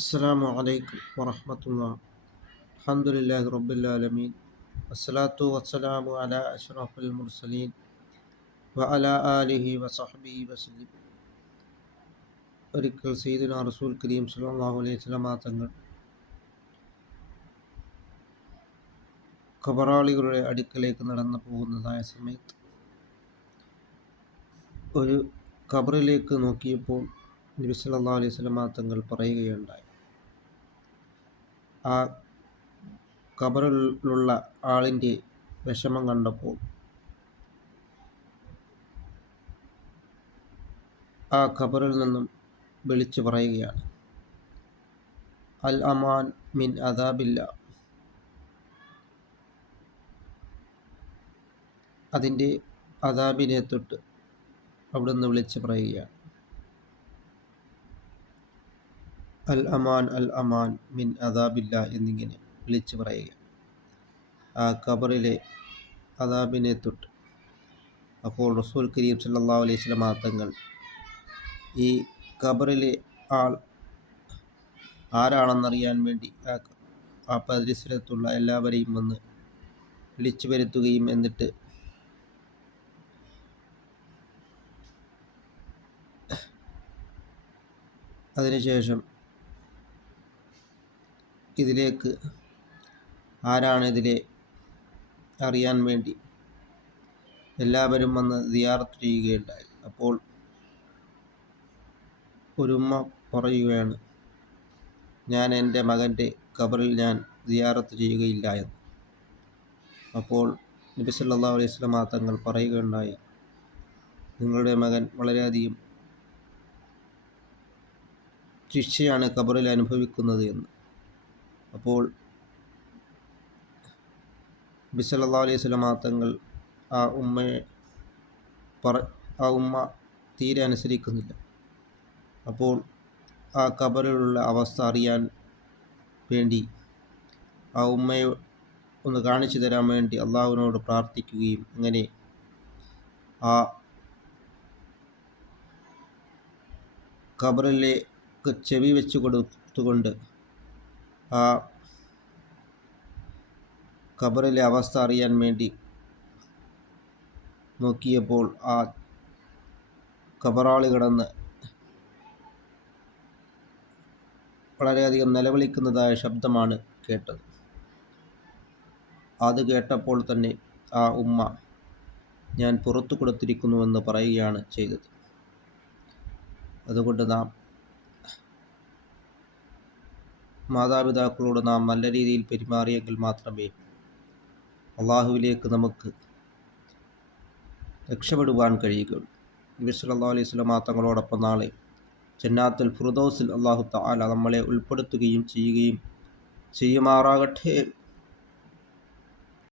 അസ്സാം വലൈക്കും വറഹമത്തുള്ള. അലഹമുല്ലാ റബ്ബുലാലമീൻ അസ്സലാത്തു വസ്സലാമു അല അഷ്റഫുൽ മുർസലീൻ വ അല ആലിഹി വസഹബി വസ്ലിം ഒരിക്കൽ സീദിന റസൂൽ കരീം സലാഹു അലൈഹി സ്വലാമാ തങ്ങൾ ഖബറാളികളുടെ അടുക്കലേക്ക് നടന്നു പോകുന്നതായ സമയത്ത് ഒരു ഖബറിലേക്ക് നോക്കിയപ്പോൾ നബി സല്ലാ അലൈഹി സ്വലമാ തങ്ങൾ പറയുകയുണ്ടായി. ആ ഖബറിലുള്ള ആളിന്റെ വിഷമം കണ്ടപ്പോൾ ആ ഖബറിൽ നിന്നും വിളിച്ചു പറയുകയാണ് അൽ അമാൻ മിൻ അദാബില്ല. അതിന്റെ അദാബിനെ തൊട്ട് അവിടുന്ന് വിളിച്ചു പറയുകയാണ് അൽ അമാൻ അൽ അമാൻ മിൻ അദാബില്ല എന്നിങ്ങനെ വിളിച്ചു പറയുക. ആ ഖബറിലെ അദാബിനെ തൊട്ട് അപ്പോൾ റസൂൽ കരീം സല്ലാ അലൈഹി വസല്ലം തങ്ങൾ ഈ ഖബറിലെ ആൾ ആരാണെന്നറിയാൻ വേണ്ടി ആ ആ പരിസരത്തുള്ള എല്ലാവരെയും വന്ന് വിളിച്ചു വരുത്തുകയും എന്നിട്ട് അതിനുശേഷം ഇതിലേക്ക് ആരാണ് ഇതിലെ അറിയാൻ വേണ്ടി? എല്ലാവരും വന്ന് ദിയാർത്ത് ചെയ്യുകയുണ്ടായി. അപ്പോൾ ഒരുമ്മ പറയുകയാണ് ഞാൻ എന്റെ മകന്റെ ഖബറിൽ ഞാൻ ദിയാറത്ത് ചെയ്യുകയില്ല എന്ന്. അപ്പോൾ നബി അലൈഹി വസല്ലം തങ്ങൾ പറയുകയുണ്ടായി നിങ്ങളുടെ മകൻ വളരെയധികം ശിക്ഷയാണ് ഖബറിൽ അനുഭവിക്കുന്നത് എന്ന്. അപ്പോൾ നബി സല്ലല്ലാഹു അലൈഹി സ്വലമാ തങ്ങൾ ആ ഉമ്മയെ പറ ആ ഉമ്മ തീരെ അനുസരിക്കുന്നില്ല. അപ്പോൾ ആ കബറിലുള്ള അവസ്ഥ അറിയാൻ വേണ്ടി ആ ഉമ്മയെ ഒന്ന് കാണിച്ചു തരാൻ വേണ്ടി അള്ളാഹുവിനോട് പ്രാർത്ഥിക്കുകയും അങ്ങനെ ആ കബറിലേക്ക് ചെവി വെച്ച് കൊടുത്തുകൊണ്ട് ആ ഖബറിലെ അവസ്ഥ അറിയാൻ വേണ്ടി നോക്കിയപ്പോൾ ആ ഖബറാളി കിടന്ന് വളരെയധികം നിലവിളിക്കുന്നതായ ശബ്ദമാണ് കേട്ടത്. അത് കേട്ടപ്പോൾ തന്നെ ആ ഉമ്മ ഞാൻ പുറത്തു കൊടുത്തിരിക്കുന്നുവെന്ന് പറയുകയാണ് ചെയ്തത്. അതുകൊണ്ട് നാം മാതാപിതാക്കളോട് നാം നല്ല രീതിയിൽ പെരുമാറിയെങ്കിൽ മാത്രമേ അള്ളാഹുവിലേക്ക് നമുക്ക് രക്ഷപ്പെടുവാൻ കഴിയുകയുള്ളൂ. നബി സല്ലാ അലൈഹി സ്വലമാ തങ്ങളോടൊപ്പം നാളെ ജന്നാത്തുൽ ഫിർദൗസിൽ അള്ളാഹു താല നമ്മളെ ഉൾപ്പെടുത്തുകയും ചെയ്യുകയും ചെയ്യുമാറാകട്ടെ